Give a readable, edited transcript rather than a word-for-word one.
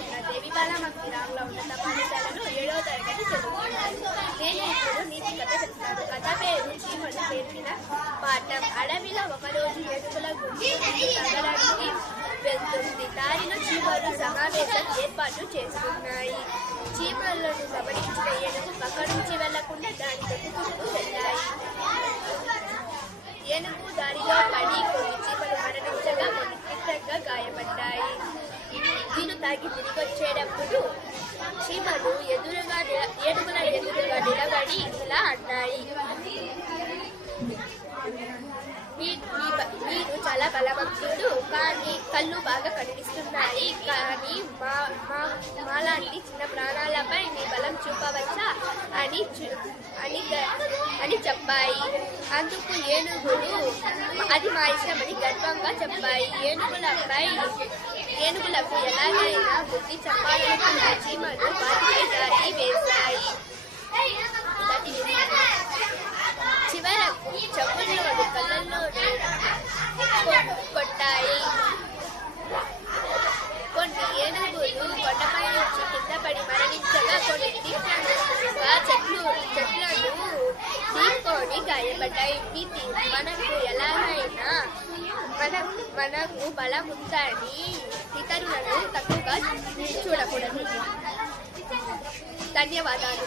ఉన్న దేవిబాలమ్మ గ్రామంలో ఉన్నత పాఠశాలలో 7వ తరగతి చదువుతున్నాను. నేను ఇప్పుడు నీతి కథ చెప్తాను. కథ పేరు చీమలు పేర్చిన పాఠం. అడవిలో ఒకరోజు ఏనుగుల గుంపు తగ్గడానికి వెళ్తుంది. దారిలో చీమలు సమావేశం ఏర్పాటు చేస్తున్నాయి. చీమలను గమనించిన ఏనుగు పక్క నుంచి వెళ్లకుండా దాని తొక్కుకుంటూ వెళ్ళాయి. ఏనుగు దారిలో పడి కొన్ని చీమలు మరణించగా కొన్ని తీవ్రంగా గాయపడ్డాయి. దీన్ని తాగి తిరిగొచ్చేటప్పుడు చీమలు ఏనుగుల ఎదురుగా నిలబడి ఇలా అన్నాయి, మీరు చాలా బలవంతుడు, కానీ కళ్ళు బాగా కనిపిస్తున్నాయి, కానీ మాలాంటి చిన్న ప్రాణాలపై మీ బలం చూపవచ్చా అని చెప్పాయి. అందుకు ఏనుగులు అది మా ఇష్టమని గర్వంగా చెప్పాయి. ఏనుగులకు ఎలాగైనా బుద్ధి చెప్పాలనుకున్న చీమలు వాటిపై దాడి వేశాయి. చివరకు చెవుల్లోని కళ్ళల్లోని కొట్టాయి. కొన్ని ఏనుగులు కొండపై నుంచి కింద పడి మరణించగా కొన్ని తీవ్రంగా చెట్లను తీసుకొని గాయపడ్డాయి. మనకు ఎలాగైనా మనకు బలం ఉందని ఇతరులను తక్కువగా చూడకూడదు. ధన్యవాదాలు.